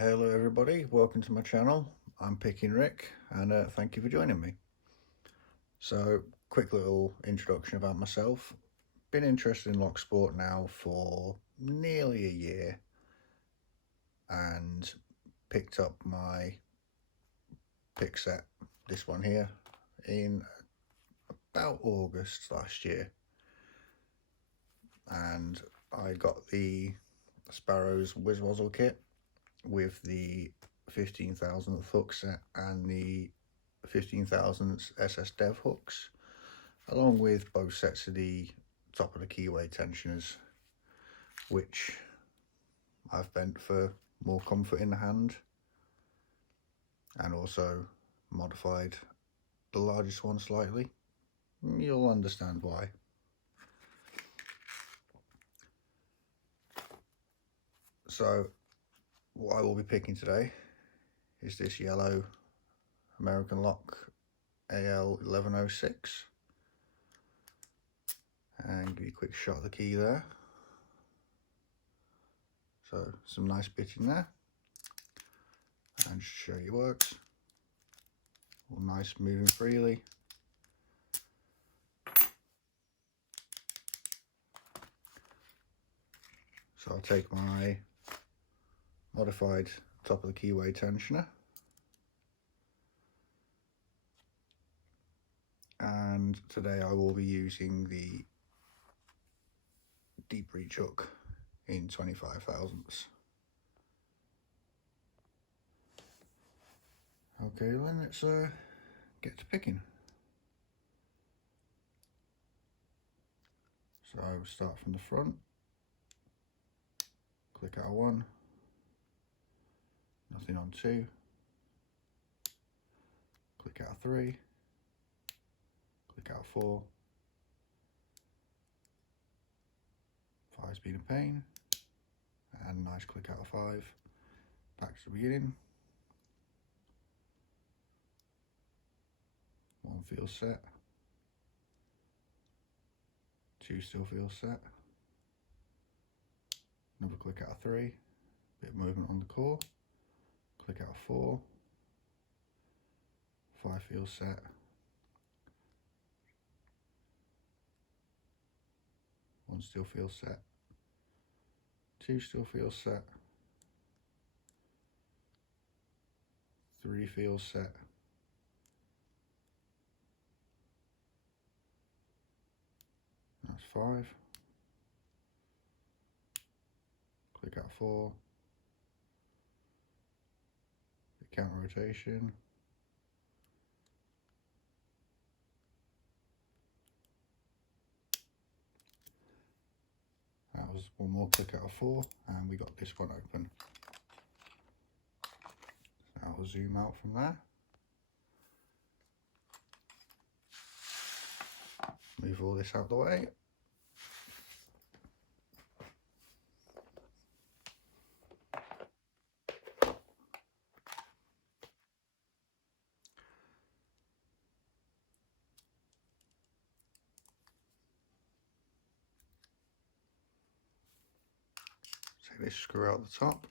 Hello everybody, welcome to my channel. I'm Picking Rick and thank you for joining me. So, quick little introduction about myself. Been interested in lock sport now for nearly a year and picked up my pick set, this one here, in about August last year. And I got the Sparrows Whizwazzle kit with the 15,000th hook set and the 15,000th SS Dev hooks, along with both sets of the top of the keyway tensioners, which I've bent for more comfort in the hand, and also modified the largest one slightly. You'll understand why. So what I will be picking today is this yellow American Lock AL1106, and give you a quick shot of the key there. So some nice bit in there, and show you works. All nice, moving freely. So I'll take my modified top of the keyway tensioner, and today I will be using the deep reach hook in 25 thousandths. Okay then, let's get to picking. So I will start from the front, click out 1, nothing on 2, click out 3, click out 4, 5's been a pain, and nice click out 5, back to the beginning. 1 feels set, 2 still feels set, another click out 3, bit of movement on the core, click out 4, 5 feels set, 1 still feels set, 2 still feels set, 3 feels set, 5, click out 4, the counter rotation, that was one more click out of 4, and we got this one open. So I'll zoom out from there, move all this out the way. Take this screw out the top.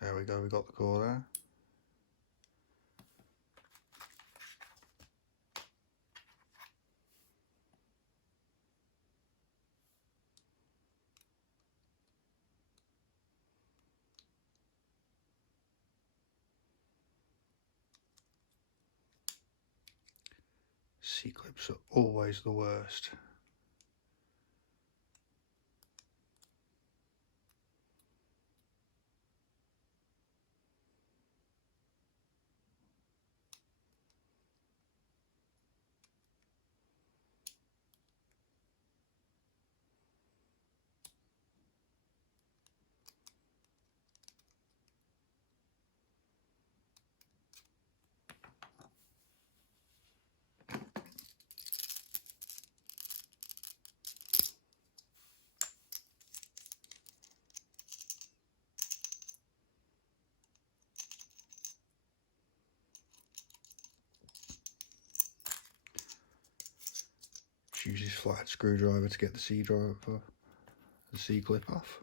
There we go, we got the core there. C-clips are always the worst. just use this flathead screwdriver to get the C-clip off.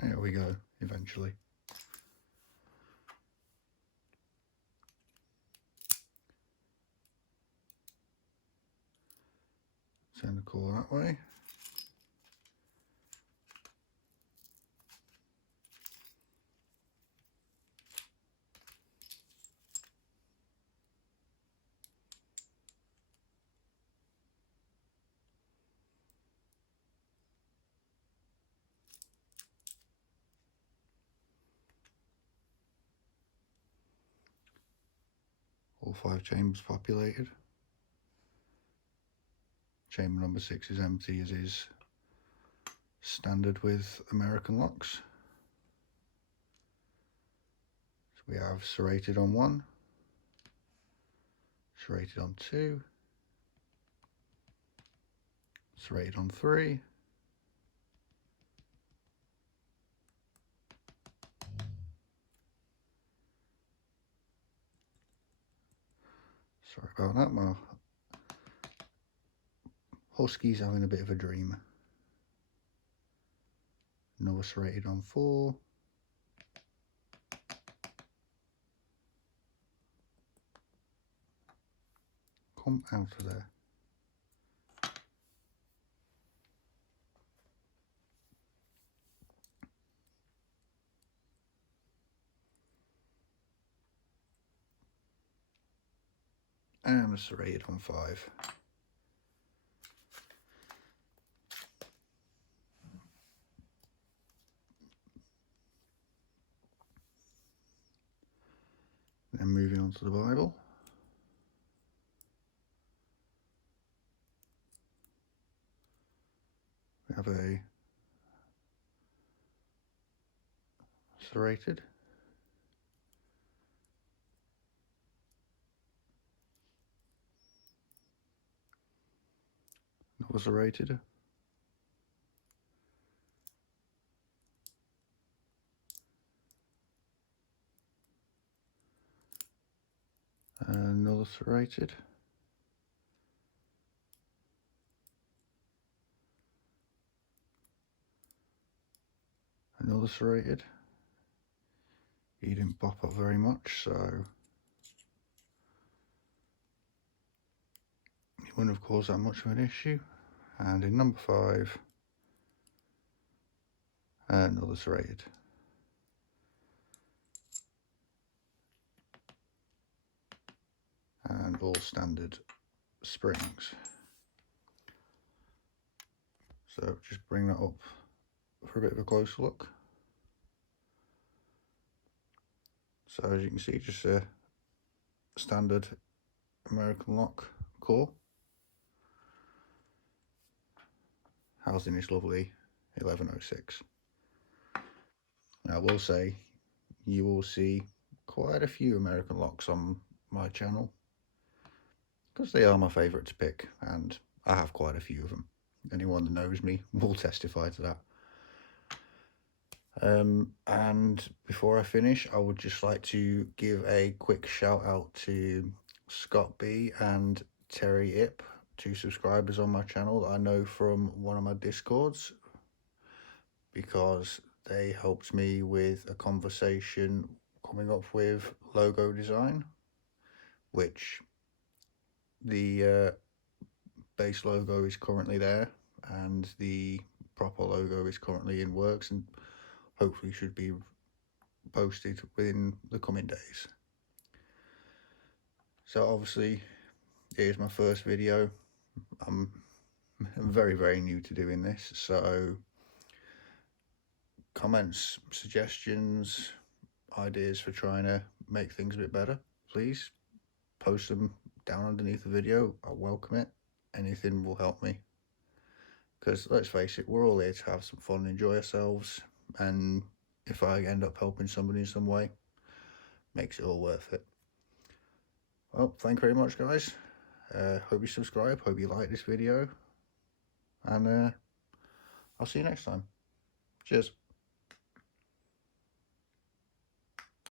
There we go, eventually. Send the core that way. All 5 chambers populated. Chamber number 6 is empty, as is standard with American locks. So we have serrated on 1, serrated on 2, serrated on 3, sorry about that, my husky's having a bit of a dream. Another serrated on 4, come out of there. And a serrated on 5. Then moving on to the Bible. We have a serrated, another serrated, another serrated, another serrated. He didn't pop up very much, so it wouldn't have caused that much of an issue. And in number 5, another serrated. And all standard springs. So just bring that up for a bit of a closer look. So as you can see, just a standard American lock core, housed in this lovely 1106. Now I will say, you will see quite a few American locks on my channel, because they are my favourite to pick, and I have quite a few of them. Anyone that knows me will testify to that. And before I finish, I would just like to give a quick shout out to Scott B and Terry Ip, 2 subscribers on my channel that I know from one of my Discords, because they helped me with a conversation coming up with logo design, which the base logo is currently there and the proper logo is currently in works and hopefully should be posted within the coming days. So obviously it is my first video. I'm very new to doing this, so comments, suggestions, ideas for trying to make things a bit better, please post them down underneath the video. I welcome it. Anything will help me, because let's face it, we're all here to have some fun, enjoy ourselves, and if I end up helping somebody in some way, makes it all worth it. Well, thank you very much, guys. Hope you subscribe, hope you like this video, and I'll see you next time. Cheers.